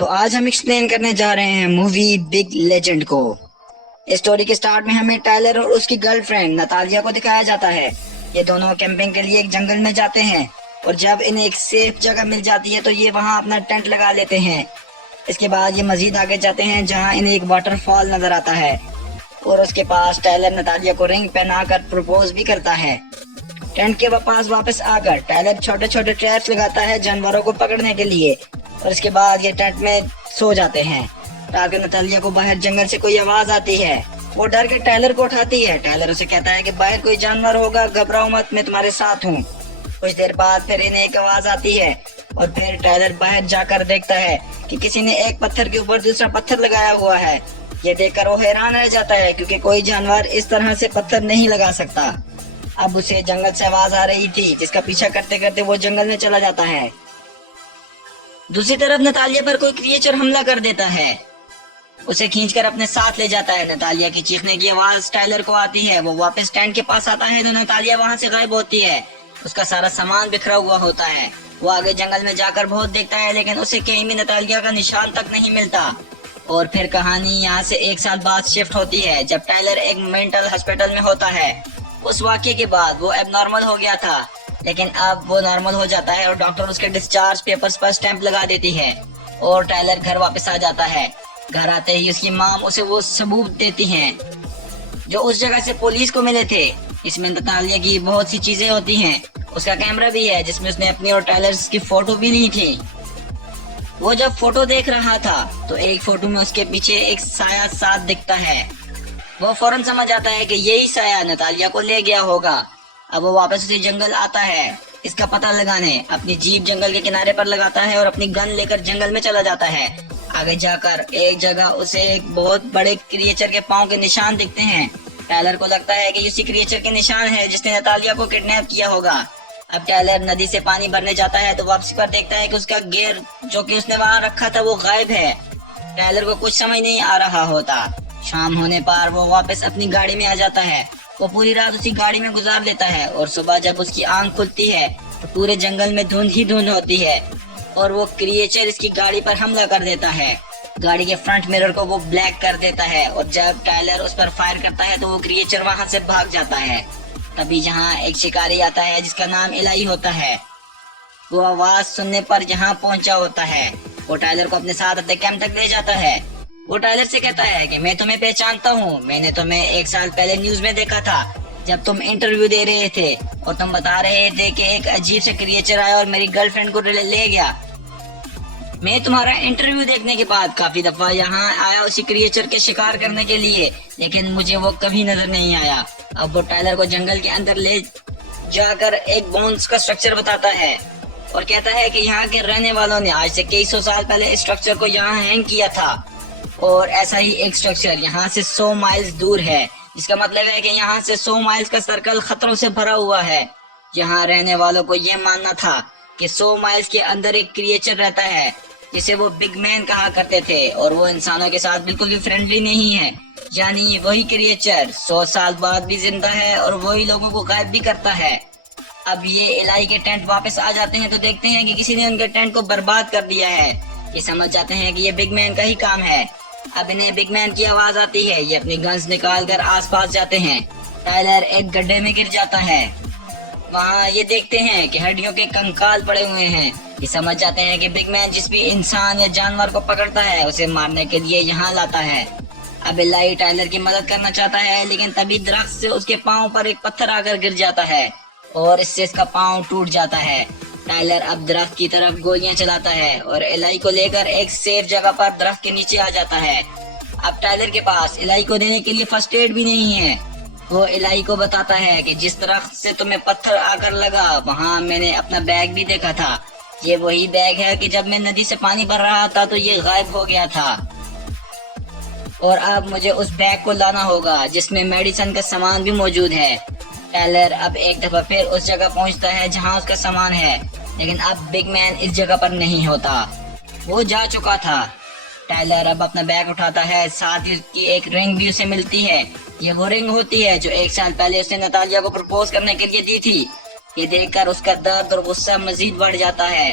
تو آج ہم ایکسپلین کرنے جا رہے ہیں مووی بگ لیجنڈ کو۔ اسٹوری کے سٹارٹ میں ہمیں ٹائلر اور اس کی گرل فرینڈ نتالیہ کو دکھایا جاتا ہے۔ یہ دونوں کیمپنگ کے لیے ایک جنگل میں جاتے ہیں اور جب انہیں ایک سیف جگہ مل جاتی ہے تو یہ وہاں اپنا ٹینٹ لگا لیتے ہیں۔ اس کے بعد یہ مزید آگے جاتے ہیں جہاں انہیں ایک واٹر فال نظر آتا ہے اور اس کے پاس ٹائلر نتالیہ کو رنگ پہنا کر پروپوز بھی کرتا ہے۔ ٹینٹ کے پاس واپس آ کر ٹائلر چھوٹے چھوٹے ٹریپس لگاتا ہے جانوروں کو پکڑنے کے لیے اور اس کے بعد یہ ٹینٹ میں سو جاتے ہیں۔ رات کو نتالیہ کو باہر جنگل سے کوئی آواز آتی ہے۔ وہ ڈر کے ٹائلر کو اٹھاتی ہے۔ ٹائلر اسے کہتا ہے کہ باہر کوئی جانور ہوگا، گھبراؤ مت، میں تمہارے ساتھ ہوں۔ کچھ دیر بعد پھر انہیں ایک آواز آتی ہے اور پھر ٹائلر باہر جا کر دیکھتا ہے کہ کسی نے ایک پتھر کے اوپر دوسرا پتھر لگایا ہوا ہے۔ یہ دیکھ کر وہ حیران رہ جاتا ہے کیونکہ کوئی جانور اس طرح سے پتھر نہیں لگا سکتا۔ اب اسے جنگل سے آواز آ رہی تھی جس کا پیچھا کرتے کرتے وہ جنگل میں چلا جاتا ہے۔ دوسری طرف نتالیہ پر کوئی کریچر حملہ کر دیتا ہے، اسے کھینچ کر اپنے ساتھ لے جاتا ہے۔ نتالیہ کی چیخنے کی آواز ٹائلر کو آتی ہے۔ وہ واپس ٹینٹ کے پاس آتا ہے تو نتالیہ وہاں سے غائب ہوتی ہے۔ اس کا سارا سامان بکھرا ہوا ہوتا ہے۔ وہ آگے جنگل میں جا کر بہت دیکھتا ہے لیکن اسے کہیں بھی نتالیہ کا نشان تک نہیں ملتا۔ اور پھر کہانی یہاں سے ایک سال بعد شفٹ ہوتی ہے جب ٹائلر ایک مینٹل ہاسپٹل میں ہوتا ہے۔ اس واقعے کے بعد وہ اب نارمل ہو گیا تھا لیکن اب وہ نارمل ہو جاتا ہے اور ڈاکٹر اس کے ڈسچارج پیپرز پر سٹیمپ لگا دیتی ہے اور ٹائلر گھر واپس آ جاتا ہے۔ گھر آتے ہی اس کی مام اسے وہ ثبوت دیتی ہیں جو اس جگہ سے پولیس کو ملے تھے۔ اس میں نتالیہ کی بہت سی چیزیں ہوتی ہیں۔ اس کا کیمرہ بھی ہے جس میں اس نے اپنی اور ٹائلرز کی فوٹو بھی لی تھی۔ وہ جب فوٹو دیکھ رہا تھا تو ایک فوٹو میں اس کے پیچھے ایک سایہ ساتھ دکھتا ہے۔ وہ فوراً سمجھ آتا ہے کہ یہی سایہ نتالیہ کو لے گیا ہوگا۔ اب وہ واپس اسی جنگل آتا ہے اس کا پتہ لگانے۔ اپنی جیپ جنگل کے کنارے پر لگاتا ہے اور اپنی گن لے کر جنگل میں چلا جاتا ہے۔ آگے جا کر ایک جگہ اسے ایک بہت بڑے کریچر کے پاؤں کے نشان دکھتے ہیں۔ ٹائلر کو لگتا ہے کہ اسی کریچر کے نشان ہے جس نے نتالیہ کو کڈنیپ کیا ہوگا۔ اب ٹائلر ندی سے پانی بھرنے جاتا ہے تو واپسی پر دیکھتا ہے کہ اس کا گیئر جو کہ اس نے وہاں رکھا تھا وہ غائب ہے۔ ٹائلر کو کچھ سمجھ نہیں آ رہا ہوتا۔ شام ہونے پر وہ واپس اپنی گاڑی میں آ جاتا ہے۔ وہ پوری رات اسی گاڑی میں گزار لیتا ہے اور صبح جب اس کی آنکھ کھلتی ہے تو پورے جنگل میں دھند ہی دھند ہوتی ہے اور وہ کریچر اس کی گاڑی پر حملہ کر دیتا ہے۔ گاڑی کے فرنٹ میرر کو وہ بلیک کر دیتا ہے اور جب ٹائلر اس پر فائر کرتا ہے تو وہ کریچر وہاں سے بھاگ جاتا ہے۔ تبھی جہاں ایک شکاری آتا ہے جس کا نام الہی ہوتا ہے۔ وہ آواز سننے پر یہاں پہنچا ہوتا ہے۔ وہ ٹائلر کو اپنے ساتھ اپنے کیمپ تک لے جاتا ہے۔ وہ ٹائلر سے کہتا ہے کہ میں تمہیں پہچانتا ہوں، میں نے تمہیں 1 سال پہلے نیوز میں دیکھا تھا جب تم انٹرویو دے رہے تھے اور تم بتا رہے تھے کہ ایک عجیب سے کریچر آیا اور میری گرل فرینڈ کو لے گیا۔ میں تمہارا انٹرویو دیکھنے کے بعد کافی دفعہ یہاں آیا اسی کریچر کے شکار کرنے کے لیے لیکن مجھے وہ کبھی نظر نہیں آیا۔ اب وہ ٹائلر کو جنگل کے اندر لے جا کر ایک بونز کا سٹرکچر بتاتا ہے اور کہتا ہے کہ یہاں کے رہنے والوں نے آج سے کئی سو سال پہلے اس سٹرکچر کو یہاں ہینگ کیا تھا اور ایسا ہی ایک سٹرکچر یہاں سے 100 مائلز دور ہے، جس کا مطلب ہے کہ یہاں سے 100 مائلز کا سرکل خطروں سے بھرا ہوا ہے۔ یہاں رہنے والوں کو یہ ماننا تھا کہ 100 مائلز کے اندر ایک کریچر رہتا ہے جسے وہ بگ مین کہا کرتے تھے اور وہ انسانوں کے ساتھ بالکل بھی فرینڈلی نہیں ہے، یعنی وہی کریچر 100 سال بعد بھی زندہ ہے اور وہی لوگوں کو غائب بھی کرتا ہے۔ اب یہ الہی کے ٹینٹ واپس آ جاتے ہیں تو دیکھتے ہیں کہ کسی نے ان کے ٹینٹ کو برباد کر دیا ہے۔ یہ سمجھ جاتے ہیں کہ یہ بگ مین کا ہی کام ہے۔ اب انہیں بگ مین کی آواز آتی ہے۔ یہ اپنی گنز نکال کر آس پاس جاتے ہیں۔ ٹائلر ایک گڈھے میں گر جاتا ہے۔ وہاں یہ دیکھتے ہیں کہ ہڈیوں کے کنکال پڑے ہوئے ہیں۔ یہ سمجھ جاتے ہیں کہ بگ مین جس بھی انسان یا جانور کو پکڑتا ہے اسے مارنے کے لیے یہاں لاتا ہے۔ اب الہی ٹائلر کی مدد کرنا چاہتا ہے لیکن تبھی درخت سے اس کے پاؤں پر ایک پتھر آ کر گر جاتا ہے اور اس سے اس کا پاؤں ٹوٹ جاتا ہے۔ ٹائلر اب درخت کی طرف گولیاں چلاتا ہے اور الہی کو لے کر ایک سیف جگہ پر درخت کے نیچے آ جاتا ہے۔ اب ٹائلر کے پاس الہی کو دینے کے لیے فرسٹ ایڈ بھی نہیں ہے۔ وہ الہی کو بتاتا ہے کہ جس درخت سے تمہیں پتھر آ کر لگا وہاں میں نے اپنا بیگ بھی دیکھا تھا۔ یہ وہی بیگ ہے کہ جب میں ندی سے پانی بھر رہا تھا تو یہ غائب ہو گیا تھا اور اب مجھے اس بیگ کو لانا ہوگا جس میں میڈیسن کا سامان بھی موجود ہے۔ ٹائلر اب ایک دفعہ پھر اس جگہ پہنچتا ہے جہاں اس کا سامان ہے لیکن اب بگ مین اس جگہ پر نہیں ہوتا، وہ جا چکا تھا۔ ٹائلر اب اپنا بیگ اٹھاتا ہے، ساتھ ہی اس کی ایک رنگ بھی اسے ملتی ہے۔ یہ وہ رنگ ہوتی ہے جو 1 سال پہلے اس نے نتالیہ کو پرپوز کرنے کے لیے دی تھی۔ یہ دیکھ کر اس کا درد اور غصہ مزید بڑھ جاتا ہے